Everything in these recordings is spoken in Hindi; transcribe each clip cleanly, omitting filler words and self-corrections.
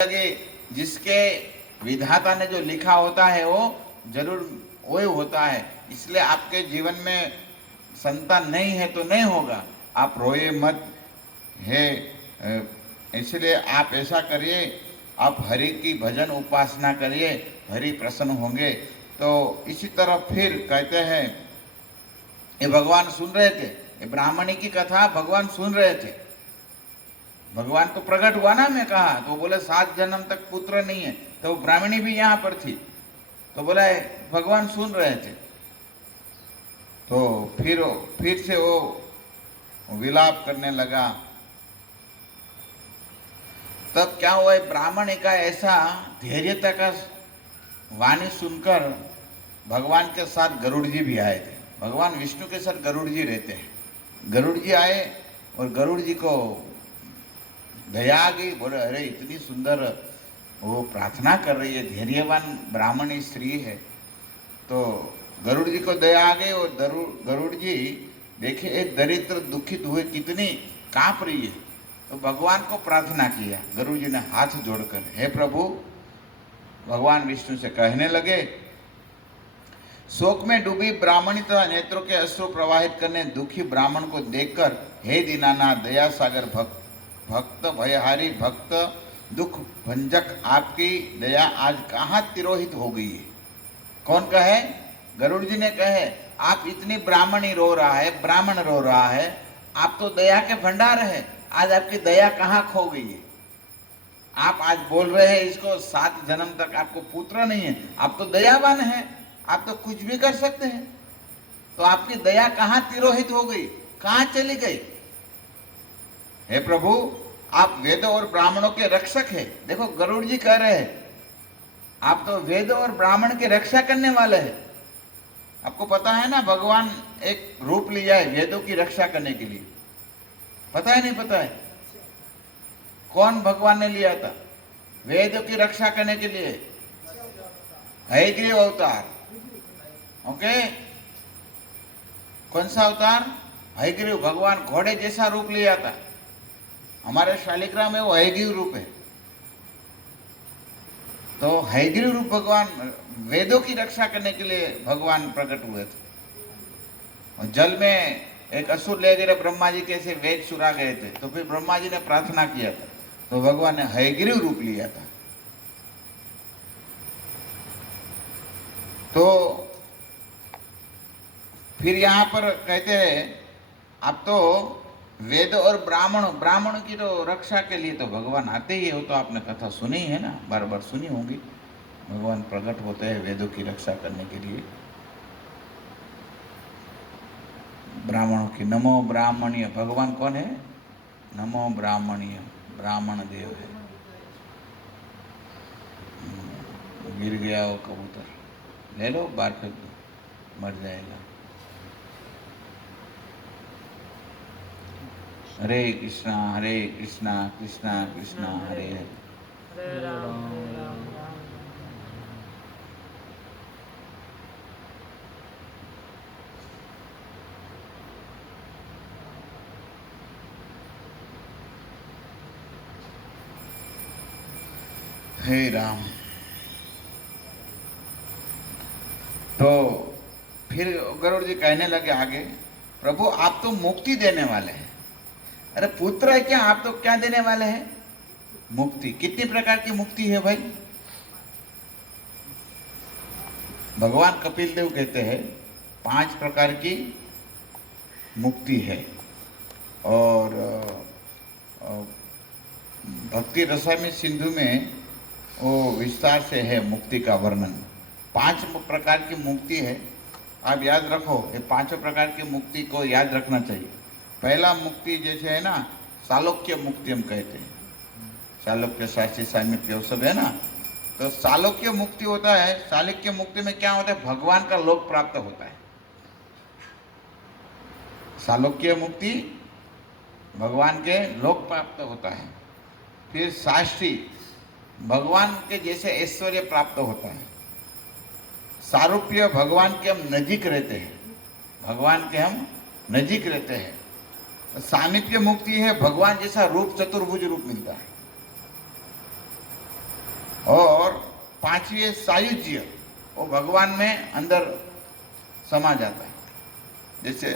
लगे जिसके विधाता ने जो लिखा होता है वो जरूर वही होता है। इसलिए आपके जीवन में संतान नहीं है तो नहीं होगा, आप रोए मत है। इसलिए आप ऐसा करिए, आप हरि की भजन उपासना करिए, हरि प्रसन्न होंगे। तो इसी तरह फिर कहते हैं, ये भगवान सुन रहे थे, ये ब्राह्मणी की कथा भगवान सुन रहे थे। भगवान को प्रकट हुआ ना, मैं कहा तो बोले 7 जन्म तक पुत्र नहीं है, तो ब्राह्मणी भी यहाँ पर थी, तो बोला भगवान सुन रहे थे। तो फिर से वो विलाप करने लगा। तब क्या हुआ, ब्राह्मण का ऐसा धैर्यता का वाणी सुनकर भगवान के साथ गरुड़ जी भी आए थे। भगवान विष्णु के साथ गरुड़ जी रहते हैं। गरुड़ जी आए और गरुड़ जी को दया आ गई, बोले अरे इतनी सुंदर वो प्रार्थना कर रही है, धैर्यवान ब्राह्मणी स्त्री है। तो गरुड़ जी को दया आ गई और गरुड़ जी देखे एक दरिद्र दुखित हुए कितनी कांप रही है, तो भगवान को प्रार्थना किया। गरुड़ जी ने हाथ जोड़कर, हे प्रभु, भगवान विष्णु से कहने लगे, शोक में डूबी ब्राह्मणी तथा नेत्रों के अश्रु प्रवाहित करने दुखी ब्राह्मण को देखकर, हे दीनानाथ दया सागर भक्त भयहारी भक्त दुख भंजक, आपकी दया आज कहाँ तिरोहित हो गई है। कौन कहे? गरुड़ जी ने कहे, आप इतनी ब्राह्मणी रो रहा है, ब्राह्मण रो रहा है, आप तो दया के भंडार है, आज आपकी दया कहाँ खो गई है। आप आज बोल रहे हैं इसको 7 जन्म तक आपको पुत्र नहीं है, आप तो दयावान है, आप तो कुछ भी कर सकते हैं, तो आपकी दया कहाँ तिरोहित हो गई, कहाँ चली गई। हे प्रभु, आप वेद और ब्राह्मणों के रक्षक है। देखो गरुड़ जी कह रहे हैं, आप तो वेद और ब्राह्मण की रक्षा करने वाले हैं। आपको पता है ना, भगवान एक रूप लिया है वेदों की रक्षा करने के लिए। पता है नहीं पता है? कौन भगवान ने लिया था वेदों की रक्षा करने के लिए? हयग्रीव अवतार। ओके, कौन सा अवतार? हयग्रीव। भगवान घोड़े जैसा रूप लिया था। हमारे शालिग्राम में वो हयग्रीव रूप है। तो हयग्रीव रूप भगवान वेदों की रक्षा करने के लिए भगवान प्रकट हुए थे। और जल में एक असुर ले गए ब्रह्मा जी, कैसे वेद चुरा गए थे, तो फिर ब्रह्मा जी ने प्रार्थना किया था, तो भगवान ने हयग्रीव रूप लिया था। तो फिर यहाँ पर कहते हैं, अब तो वेद और ब्राह्मण की तो रक्षा के लिए तो भगवान आते ही है। वो तो आपने कथा सुनी है ना, बार बार सुनी होगी। भगवान प्रकट होते हैं वेदों की रक्षा करने के लिए। ब्राह्मणों की नमो ब्राह्मणीय, भगवान कौन है? नमो ब्राह्मणीय, ब्राह्मण देव है। गिर गया वो कबूतर, ले लो, बार फेंक दो, मर जाएगा। हरे कृष्णा कृष्णा कृष्णा हरे हरे। हरे राम राम राम। हे राम। तो फिर गरुड़ जी कहने लगे आगे, प्रभु आप तो मुक्ति देने वाले हैं। अरे पुत्र है क्या, आप तो क्या देने वाले हैं? मुक्ति। कितनी प्रकार की मुक्ति है भाई? भगवान कपिल देव कहते हैं 5 प्रकार की मुक्ति है। और भक्ति रसायन सिंधु में वो विस्तार से है मुक्ति का वर्णन। 5 प्रकार की मुक्ति है, आप याद रखो। ये 5 प्रकार की मुक्ति को याद रखना चाहिए। पहला मुक्ति जैसे है ना, सालोक्य मुक्ति हम कहते हैं, सालोक्य शास्त्री सामीप्य वो सब है ना। तो सालोक्य मुक्ति होता है, सालोक्य मुक्ति में क्या होता है? भगवान का लोक प्राप्त होता है। सालोक्य मुक्ति भगवान के लोक प्राप्त होता है। फिर शास्त्री, भगवान के जैसे ऐश्वर्य प्राप्त होता है। सारूप्य, भगवान के हम नजीक रहते हैं, भगवान के हम नजीक रहते हैं। सामीप्य मुक्ति है, भगवान जैसा रूप, चतुर्भुज रूप मिलता है। पांचवी है सायुज्य, वो भगवान में अंदर समा जाता है। जैसे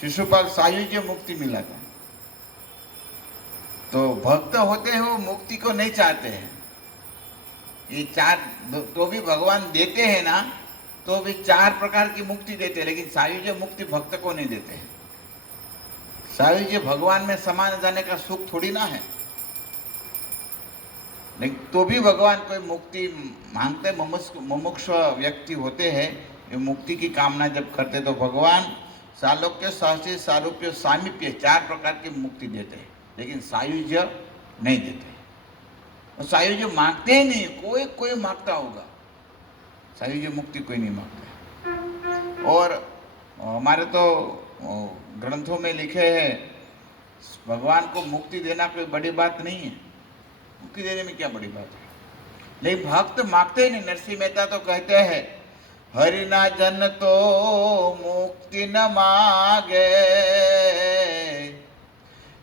शिशुपाल सायुज्य मुक्ति मिला था। तो भक्त होते हैं वो मुक्ति को नहीं चाहते हैं। ये चार तो भी भगवान देते हैं ना, तो भी चार प्रकार की मुक्ति देते हैं, लेकिन सायुज्य मुक्ति भक्त को नहीं देते हैं। सायुज्य भगवान में समा जाने का सुख थोड़ी ना है, लेकिन तो भी भगवान कोई मुक्ति मांगते। मुमुक्ष व्यक्ति होते हैं, ये मुक्ति की कामना जब करते तो भगवान सालोक्य, सहस्त्र, सारूप्य, सामीप्य चार प्रकार की मुक्ति देते हैं, लेकिन सायुज्य नहीं देते। और सायुज्य मांगते ही नहीं, कोई मांगता होगा, सायुज्य मुक्ति कोई नहीं मांगता। और हमारे तो ग्रंथों में लिखे हैं, भगवान को मुक्ति देना कोई बड़ी बात नहीं है। मुक्ति देने में क्या बड़ी बात है, लेकिन भक्त मांगते ही नहीं। नरसिंह मेहता तो कहते हैं, हरि ना जन तो मुक्ति न मांगे,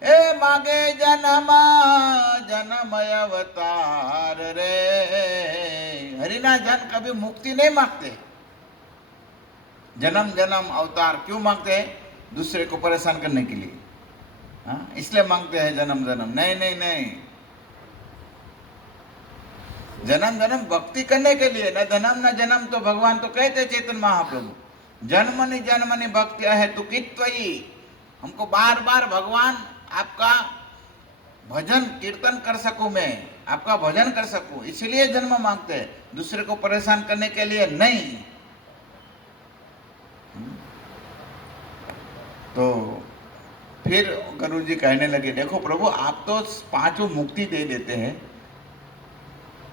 ए मांगे जन्म अवतार रे। हरिना जन कभी मुक्ति नहीं मांगते, जन्म अवतार क्यों मांगते हैं? दूसरे को परेशान करने के लिए, हाँ, इसलिए मांगते हैं जन्म। नहीं, जन्म भक्ति करने के लिए, न जन्म। तो भगवान तो कहते चैतन्य महाप्रभु, जन्मनि भक्ति है तु कित्वयि। हमको बार बार भगवान आपका भजन कीर्तन कर सकूं, मैं आपका भजन कर सकूं, इसलिए जन्म मांगते हैं, दूसरे को परेशान करने के लिए नहीं। तो फिर गरुड़ जी कहने लगे, देखो प्रभु, आप तो पांचों मुक्ति दे देते हैं,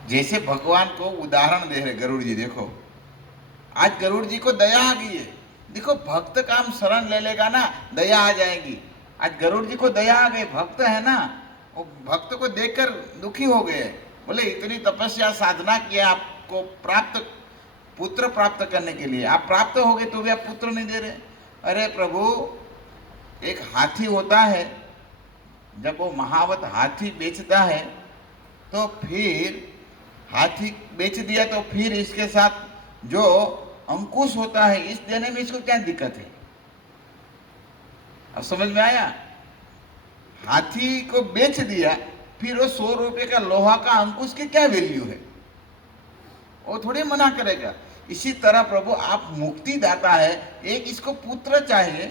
जैसे भगवान को उदाहरण दे रहे गरुड़ जी। देखो आज गरुड़ जी को दया आ गई है। देखो भक्त का हम शरण ले लेगा ना, दया आ जाएगी। आज गरुड़ जी को दया आ गई, भक्त है ना, वो भक्त को देखकर दुखी हो गए। बोले इतनी तपस्या साधना किया आपको पुत्र प्राप्त करने के लिए, आप प्राप्त हो गए तो भी आप पुत्र नहीं दे रहे। अरे प्रभु, एक हाथी होता है, जब वो महावत हाथी बेचता है तो फिर हाथी बेच दिया तो फिर इसके साथ जो अंकुश होता है इस देने में इसको क्या दिक्कत है? अब समझ में आया? हाथी को बेच दिया, फिर वो 100 रुपए का लोहा का अंकुश की क्या वैल्यू है? वो थोड़ी मना करेगा। इसी तरह प्रभु आप मुक्ति दाता है, एक इसको पुत्र चाहिए,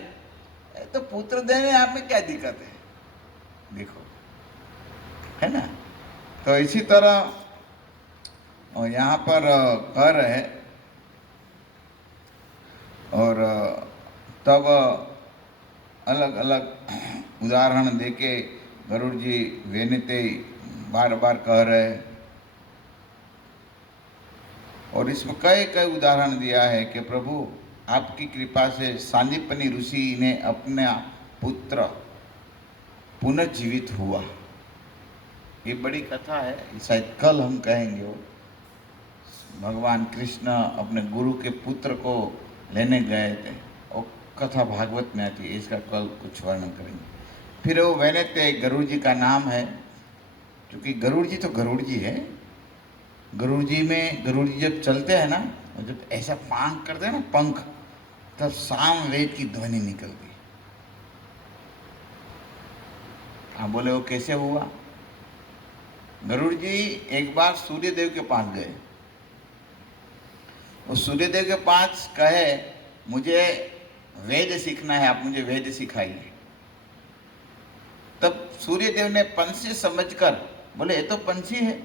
तो पुत्र देने आप में क्या दिक्कत है? देखो, है ना? तो इसी तरह यहाँ पर कह रहे हैं, और तब अलग अलग उदाहरण देके गरुड़ जी वेनिते बार बार कह रहे हैं। और इसमें कई उदाहरण दिया है कि प्रभु आपकी कृपा से सांदीपनि ऋषि ने अपना पुत्र पुनर्जीवित हुआ। ये बड़ी कथा है, शायद कल हम कहेंगे। वो भगवान कृष्ण अपने गुरु के पुत्र को लेने गए थे, और कथा भागवत में आती है, इसका कल कुछ वर्णन करेंगे। फिर वो वेनेते गरुड़ जी का नाम है, क्योंकि गरुड़ जी तो गरुड़ जी है। गरुड़ जी जब चलते हैं ना, जब ऐसा पांख करते हैं ना, पंख, तब साम वेद की ध्वनि निकलती। आप बोले वो कैसे हुआ? गरुड़ जी एक बार सूर्यदेव के पास गए। वो सूर्यदेव के पास कहे, मुझे वेद सीखना है, आप मुझे वेद सिखाइए। तब सूर्यदेव ने पंछी समझकर बोले, ये तो पंछी है,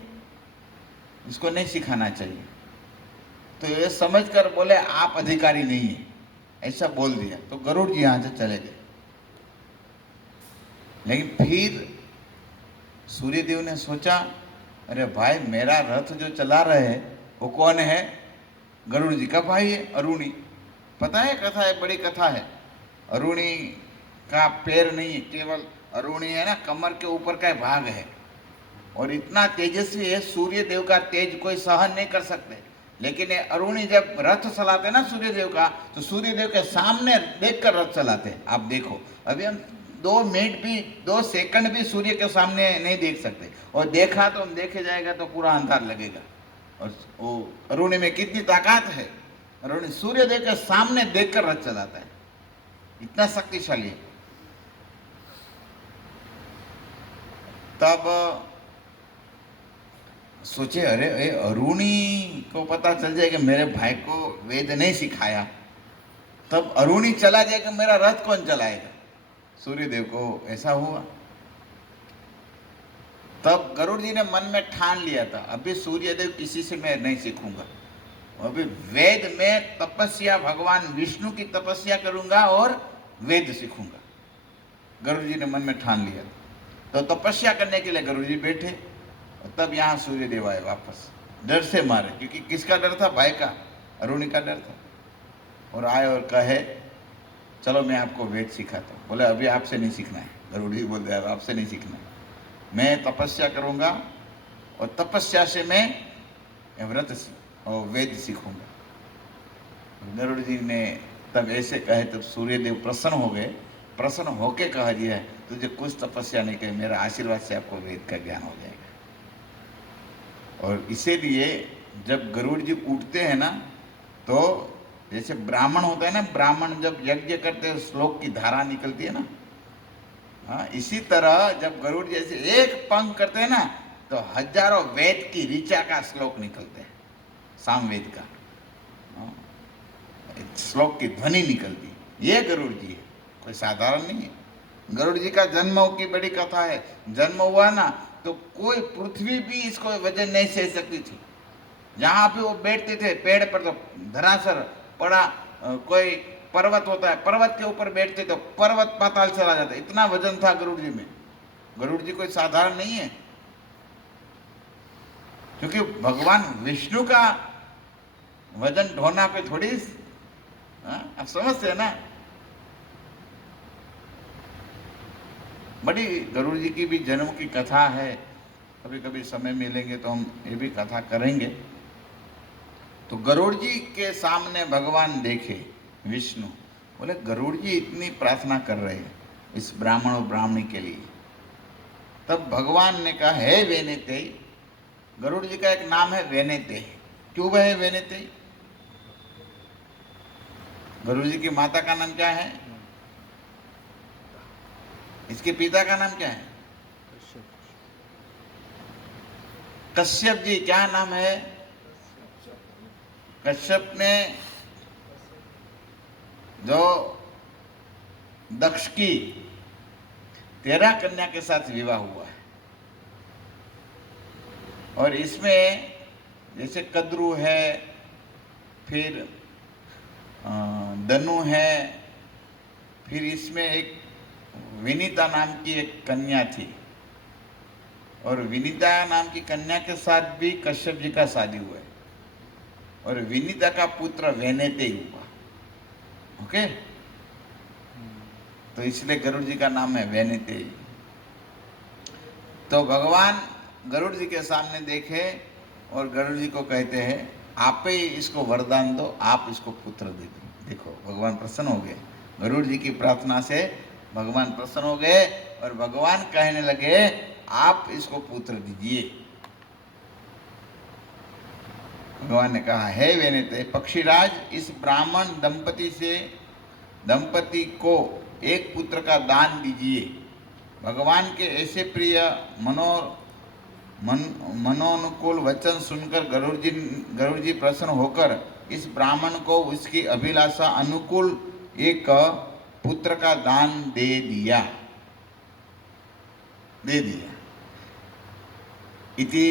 इसको नहीं सिखाना चाहिए। तो ये समझकर बोले, आप अधिकारी नहीं है, ऐसा बोल दिया। तो गरुड़ जी यहाँ से चले गए। लेकिन फिर सूर्यदेव ने सोचा, अरे भाई, मेरा रथ जो चला रहे हैं वो कौन है? गरुड़ जी का भाई है, अरुणी। पता है, कथा है, बड़ी कथा है। अरुणी का पैर नहीं है, केवल अरुणी है ना, कमर के ऊपर का भाग है, और इतना तेजस्वी है, सूर्यदेव का तेज कोई सहन नहीं कर सकते। लेकिन ये अरुणी जब रथ चलाते ना सूर्यदेव का, तो सूर्यदेव के सामने देखकर रथ चलाते। आप देखो, अभी हम 2 मिनट भी 2 सेकंड भी सूर्य के सामने नहीं देख सकते, और देखा तो हम देखे जाएगा तो पूरा अंधार लगेगा। और वो अरुणी में कितनी ताकत है, अरुणी सूर्यदेव के सामने देखकर रथ चलाता है, इतना शक्तिशाली है। तब सोचे अरे अरुणी को पता चल जाए कि मेरे भाई को वेद नहीं सिखाया, तब अरुणी चला जाए कि मेरा रथ कौन चलाएगा। सूर्यदेव को ऐसा हुआ। तब गरुड़ जी ने मन में ठान लिया था अभी सूर्यदेव किसी से मैं नहीं सीखूंगा, अभी वेद में तपस्या भगवान विष्णु की तपस्या करूंगा और वेद सीखूंगा। गरुड़ जी ने मन में ठान लिया। तो तपस्या करने के लिए गरुड़ जी बैठे, तब यहाँ सूर्यदेव आए वापस, डर से मारे, क्योंकि किसका डर था, भाई का, अरुणी का डर था। और आए और कहे चलो मैं आपको वेद सिखाता हूँ। बोले अभी आपसे नहीं सीखना है। गरुड़ जी बोलते हैं आपसे नहीं सीखना है, मैं तपस्या करूँगा और तपस्या से मैं व्रत और वेद सीखूंगा। गरुड़ जी ने तब ऐसे कहे, तब सूर्यदेव प्रसन्न हो गए। प्रसन्न होके कहा जी है तुझे कुछ तपस्या नहीं कही, मेरा आशीर्वाद से आपको वेद का ज्ञान हो जाएगा। और इसीलिए जब गरुड़ जी उठते हैं ना, तो जैसे ब्राह्मण होता है ना, ब्राह्मण जब यज्ञ करते हैं श्लोक की धारा निकलती है ना, हाँ, इसी तरह जब गरुड़ जैसे एक पंख करते हैं ना, तो हजारों वेद की ऋचा का श्लोक निकलते हैं, सामवेद का श्लोक की ध्वनि निकलती है। ये गरुड़ जी है, कोई साधारण नहीं है। गरुड़ जी का जन्म की बड़ी कथा है। जन्म हुआ ना तो कोई पृथ्वी भी इसको वजन नहीं सह सकती थी। जहाँ पे वो बैठते थे पेड़ पर तो धरासर पड़ा, कोई पर्वत होता है, पर्वत के ऊपर बैठते तो पर्वत पाताल चला जाता, इतना वजन था गरुड़ जी में। गरुड़ जी कोई साधारण नहीं है, क्योंकि भगवान विष्णु का वजन ढोना कोई थोड़ी, आप समझते हैं ना। बड़ी गरुड़ जी की भी जन्म की कथा है, कभी कभी समय मिलेंगे तो हम ये भी कथा करेंगे। तो गरुड़ जी के सामने भगवान देखे विष्णु, बोले गरुड़ जी इतनी प्रार्थना कर रहे हैं इस ब्राह्मण और ब्राह्मणी के लिए। तब भगवान ने कहा है वेनेते, गरुड़ जी का एक नाम है वेनेते। क्यों वह है वेनेते? गरुड़ जी की माता का नाम क्या है? इसके पिता का नाम क्या है? कश्यप जी। क्या नाम है? कश्यप ने जो दक्ष की 13 कन्या के साथ विवाह हुआ है, और इसमें जैसे कद्रु है, फिर दनु है, फिर इसमें एक विनीता नाम की एक कन्या थी, और विनीता नाम की कन्या के साथ भी कश्यप जी का शादी हुआ है, और विनीता का पुत्र वेनेते हुआ। ओके, तो इसलिए गरुड़ जी का नाम है वेनेते। तो भगवान गरुड़ जी के सामने देखे और गरुड़ जी को कहते हैं आप ही इसको वरदान दो, आप इसको पुत्र दे दो। देखो भगवान प्रसन्न हो गए, गरुड़ जी की प्रार्थना से भगवान प्रसन्न हो गए, और भगवान कहने लगे आप इसको पुत्र दीजिए। भगवान ने कहा है वेनेते पक्षीराज, इस ब्राह्मण दंपति को एक पुत्र का दान दीजिए। भगवान के ऐसे प्रिय मनोनुकूल वचन सुनकर गरुड़ जी प्रसन्न होकर इस ब्राह्मण को उसकी अभिलाषा अनुकूल एक पुत्र का दान दे दिया। इति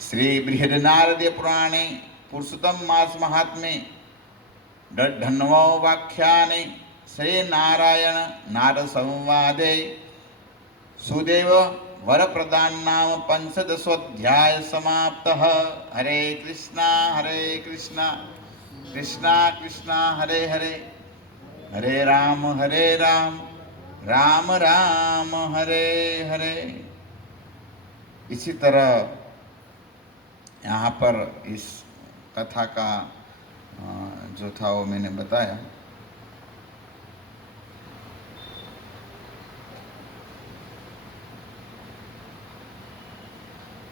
श्री बृहन्नारद पुराणे पुरुषोत्तम मास महात्म्ये षड्ढन्वो व्याख्याने श्री नारायण नारद संवादे सुदेव वर प्रदान नाम 15ोऽध्याय समाप्तः। हरे कृष्णा कृष्णा कृष्णा हरे हरे, हरे राम राम राम हरे हरे। इसी तरह यहाँ पर इस कथा का जो था वो मैंने बताया।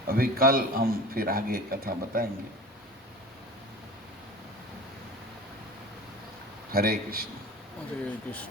अभी कल हम फिर आगे कथा बताएंगे। हरे कृष्ण। हरे कृष्ण।